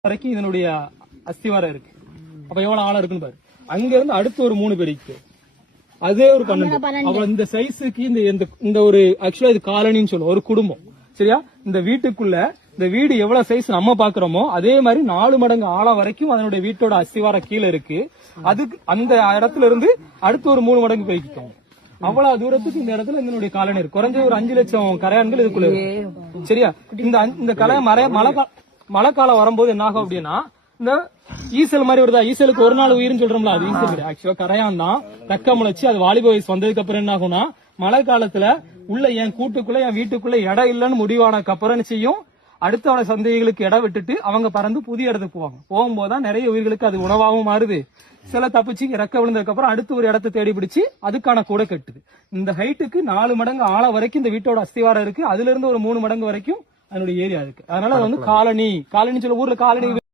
வரைக்கும் இதனுடைய அஸ்திவாரம் இருக்கு. அப்ப எவ்வளவு ஆழம் இருக்குன்னு பாரு. அங்க இருந்து அடுத்து ஒரு மூணு பெருக்கு அதே ஒரு பன்னெண்டு. இந்த சைஸுக்கு இந்த இந்த- ஒரு ஆக்சுவலா இது காலனின்னு சொல்லுவோம். ஒரு குடும்பம். சரியா? இந்த வீட்டுக்குள்ள இந்த வீடு எவ்வளவு சைஸ் நம்ம பாக்குறோமோ அதே மாதிரி நாலு மடங்கு ஆழம் வரைக்கும் அதனுடைய வீட்டோட அஸ்திவாரம் கீழே இருக்கு. அதுக்கு அந்த இடத்துல இருந்து அடுத்து ஒரு மூணு மடங்கு பெருக்கிக்கும் அவ்வளவு தூரத்துக்கு இந்த இடத்துல இதனுடைய காலனி இருக்கு. குறைஞ்ச ஒரு அஞ்சு லட்சம் கரையான்கள் இதுக்குள்ள சரியா? இந்த இந்த கலை மழை மழை மழை காலம் வரும்போது என்ன ஆகும் அப்படின்னா இந்த ஈசல் மாதிரி வருதா? ஈசலுக்கு ஒரு நாள் உயிர்னு சொல்றோம்ல அது ஈசல் ஆக்சுவலா கரையான் தான். ரெக்க முளைச்சு அது வாலிப வயசு வந்ததுக்கு அப்புறம் என்ன ஆகும்னா மழை காலத்துல உள்ள என் கூட்டுக்குள்ள என் வீட்டுக்குள்ள இடம் இல்லைன்னு முடிவானதுக்கு அப்புறம் செய்யும்? அடுத்தவன சந்தைகளுக்கு இடம் விட்டுட்டு அவங்க பறந்து புதிய இடத்துக்கு போவாங்க. போகும்போது தான் நிறைய உயிர்களுக்கு அது உணவாகவும் மாறுது. சில தப்பிச்சு இறக்க விழுந்ததுக்கு அப்புறம் அடுத்து ஒரு இடத்தை தேடி பிடிச்சு அதுக்கான கூடை கட்டுது. இந்த ஹைட்டுக்கு நாலு மடங்கு ஆழம் வரைக்கும் இந்த வீட்டோட அஸ்திவாரம் இருக்கு. அதுல இருந்து ஒரு மூணு மடங்கு வரைக்கும் அதனுடைய ஏரியா இருக்கு. அதனால அது வந்து காலனி. காலனி சொல்ல ஊர்ல காலனி